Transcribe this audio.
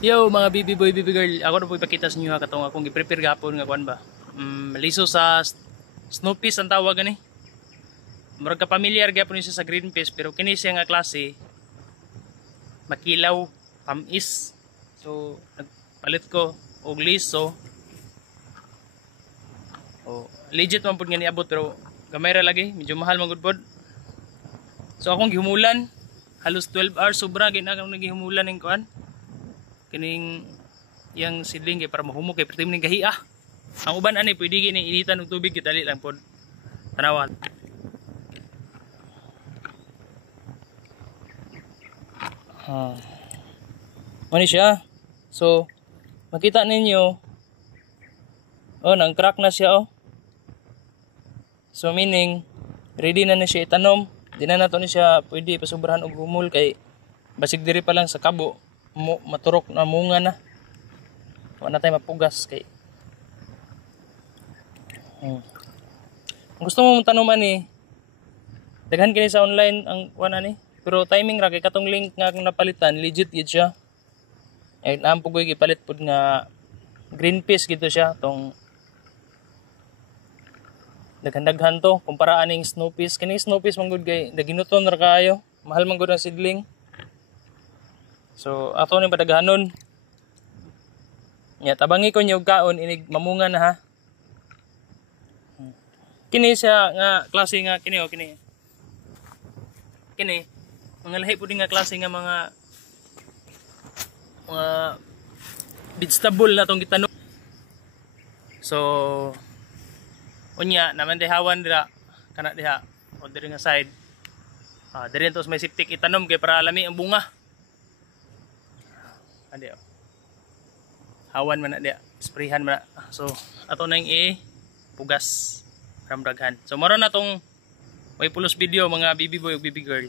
Yo mga baby boy, baby girl, ako na po ipakita sa inyo ha katong akong gi-prepare gapon nga kuan ba. Liso sa Snoopy ang tawag gani. Murag ka familiar gyapon ni siya sa green peas pero kini siya nga klase makilaw, tamis. So nagpalit ko og liso. Legit man pud nga niabot pero gamay ra lagi, medyo mahal man gud pod. So akong gihumulan halos 12 hours sobra gid na akong nagihumulan ning kuan. Kining yang sidling kay para mahumok kay pertim ning gahiya. Ang uban ani pwede gini initan og tubig dali lang pod. Tanawan. Mani siya. So makita ninyo nang crack na siya So meaning ready na siya itanom. Di na nato ni siya pwede pasubrahan og humol kay basig diri pa lang sa kabo. Maturok na munga na wala na tayo mapugas kay gusto mo tanuman ni daghan kini sa online ang kuan ani pero timing ra kay katong link nga akong napalitan legit gid siya ay naampo ko gipalit pud nga green peas gito siya tong daghan-daghan to kumpara aning Snoopy's kini Snoopy's man gud kay naginuton ra kaayo mahal man gud ang sidling. So ato ni padaghanon. Nya tabangi ko niyo kaon inig mamunga na ha. Kini siya nga klase nga kini kini. Kini mga lahi pud nga klase nga mga vegetable na tong gitanom. So unya naman dehawan dira kana diha o diri nga side. Diri tos may siptik itanom kay para lami ang bunga. Adi hawan man na dia sprayhan man na. So ato nang pugas ramdaghan. So maro na tong may pulos video mga baby boy ug baby girl.